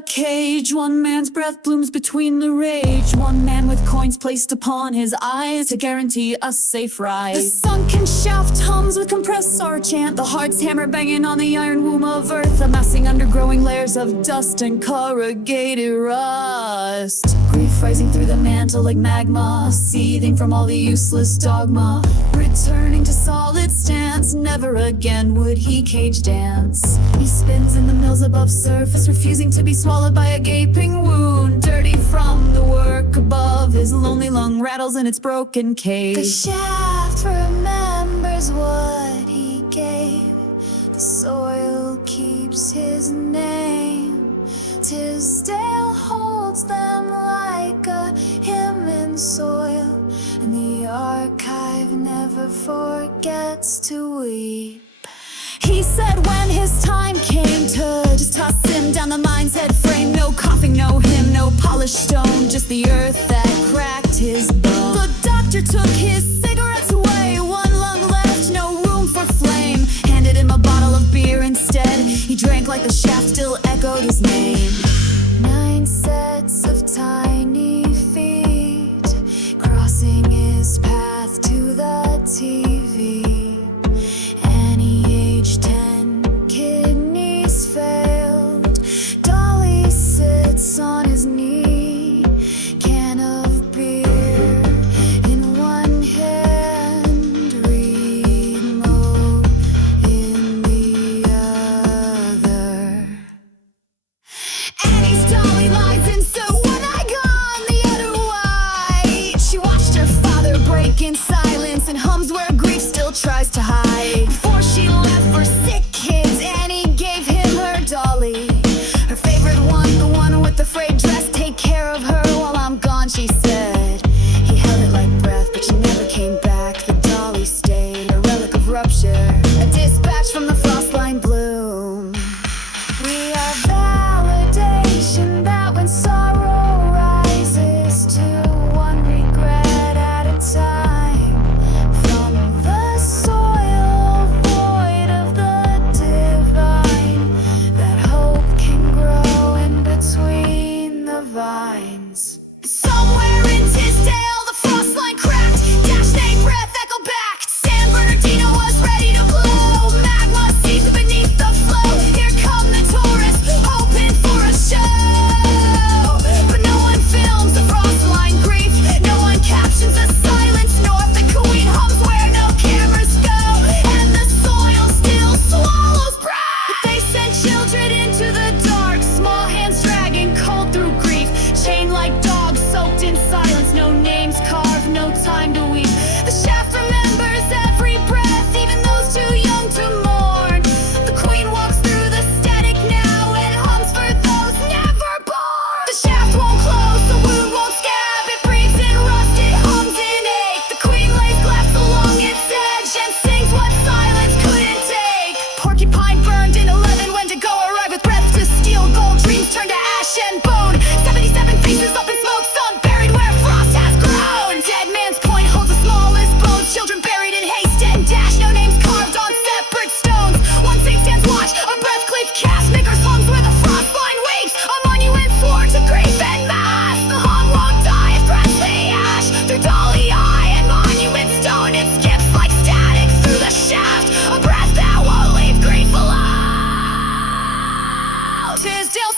a cage. One man's breath blooms between the rage. One man with coins placed upon his eyes to guarantee a safe ride. The sunken shaft hums with compressor chant. The heart's hammer banging on the iron womb of earth, amassing undergrowing layers of dust and corrugated rust. Grief rising through the mantle like magma, seething from all the useless dogma. Returning to solid stance, never again would he cage dance. He spins in the mills above surface, refusing to be swallowed by a gaping wound. Dirty from the work above, his lonely lung rattles in its broken cage. The shaft remembers what he gave. The soil keeps his name. Tisdale holds them like a hymn in soil, and the archive never forgets to weep. He said when his time came to just toss him down the mine's headframe. No coughing, no hymn, no polished stone, just the earth that cracked his bone. The doctor took his cigarettes away, one lung left, no room for flame. Handed him a bottle of beer instead. He drank like the shaft still echoed his name. 9 sets of tiny feet crossing his path to the TV. Any age 10, kidneys failed. Dolly sits on his knee, can of beer in one hand, read mode in the other. Annie's Dolly lies in so one eye gone, the other wide. She watched her father break in silence and hums where grief still tries to hide. Before she left for sick kids, Annie gave him her Dolly, her favorite one, the one with the frayed dress. Take care of her while I'm gone, she said. He held it like breath, but she never came back. The Dolly stayed, a relic of rupture, a dispatch from the Frostline bloom. We are validation that when sorrow rises to one regret at a time, from the soil void of the divine, that hope can grow in between the vines. Somewhere in Tisdale, the frost line cracked. Dashnay breath echoed back. San Bernardino was ready to blow. Magma seeped beneath the flow. Here come the tourists, hoping for a show. But no one films the frost line grief. No one captions the silence north. The queen hums where no cameras go, and the soil still swallows pride. But they send children into the dark, small hands dragging cold through grief. Chained like dogs, soaked in silence. No names carved, no time to weep. The shaft remembers every breath, even those too young to mourn. The queen walks through the static now and hums for those never born. The shaft won't close, the wound won't scab. It breathes in rust, it hums in ache. The queen lays glass along its edge and sings what silence couldn't take. Porcupine burned in 11, Wendigo arrived with breath to steal gold. Dreams turned to ash and bone. 77 faces up in smoke, sun buried where frost has grown. Dead man's point holds the smallest bones. Children buried in haste and dash, no names carved on separate stones. One safe stands watch, a breath Glyph cast. Makers lungs where the frost line wakes. A monument sworn to grief and mass. The hung won't die if press the ash. Through Dolly eye and monument stone, it skips like static through the shaft. A breath that won't leave grief alone. Tisdale